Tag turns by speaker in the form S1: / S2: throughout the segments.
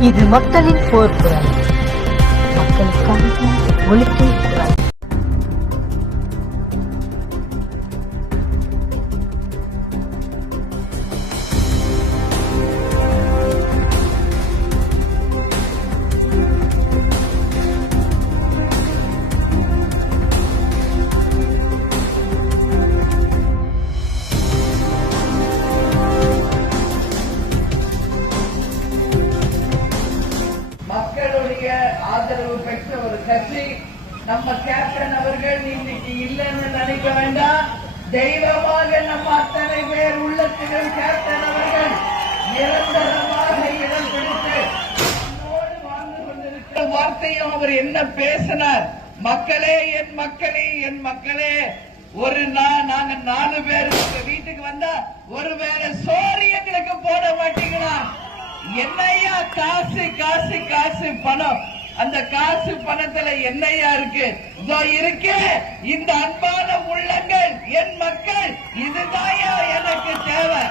S1: இது மக்களின் போர்க்குரல். மக்களுக்காக ஒலிக்கும் குரல்
S2: மக்களுடைய ஆதரவு பெற்ற ஒரு கட்சி நம்ம கேப்டன் அவர்கள் இன்னைக்கு இல்லைன்னு நினைக்க வேண்டாம். தெய்வமாக நம்ம அத்தனை பேர் உள்ளத்திலும் கேப்டன் அவர்கள் நிரந்தரமாக இடம் பிடித்து வாழ்ந்து கொண்டிருக்கிற வார்த்தையும் அவர் என்ன பேசினார்? மக்களே என் மக்களே என் மக்களே ஒரு நாள் நாங்க நாலு பேர் வீட்டுக்கு வந்தா ஒருவேளை சோறு என்னையா காசு காசு காசு பணம்? அந்த காசு பணத்துல என்னையா இருக்கு? இதோ இருக்கு இந்த அன்பான உள்ளங்கள் என் மக்கள் இதுதாயா எனக்கு தேவை?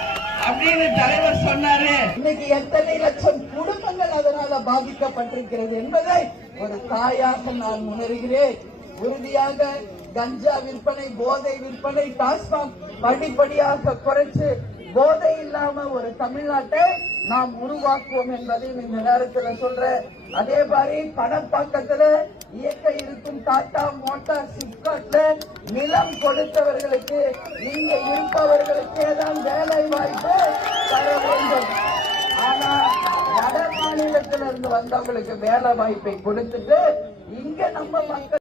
S2: அப்படின்னு தலைவர் சொன்னாரு. இன்னைக்கு எத்தனை லட்சம் குடும்பங்கள் அதனால பாதிக்கப்பட்டிருக்கிறது என்பதை ஒரு தாயாக நான் உணர்கிறேன். உறுதியாக கஞ்சா விற்பனை போதை விற்பனை டாஸ்மாக் படிப்படியாக குறைச்சு போதை இல்லாம ஒரு தமிழ்நாட்டை நாம் உருவாக்குவோம் என்பதையும் இந்த நேரத்தில் சொல்றேன் அதே மாதிரி பணப்பாக்கத்துல இயக்க இருக்கும் டாடா மோட்டார் சிப்காட்ல நிலம் கொடுத்தவர்களுக்கு இங்க இருப்பவர்களுக்கே தான் வேலை வாய்ப்பு தர வேண்டும். ஆனா வட மாநிலத்திலிருந்து வந்தவங்களுக்கு வேலை வாய்ப்பை கொடுத்துட்டு இங்க நம்ம மக்கள்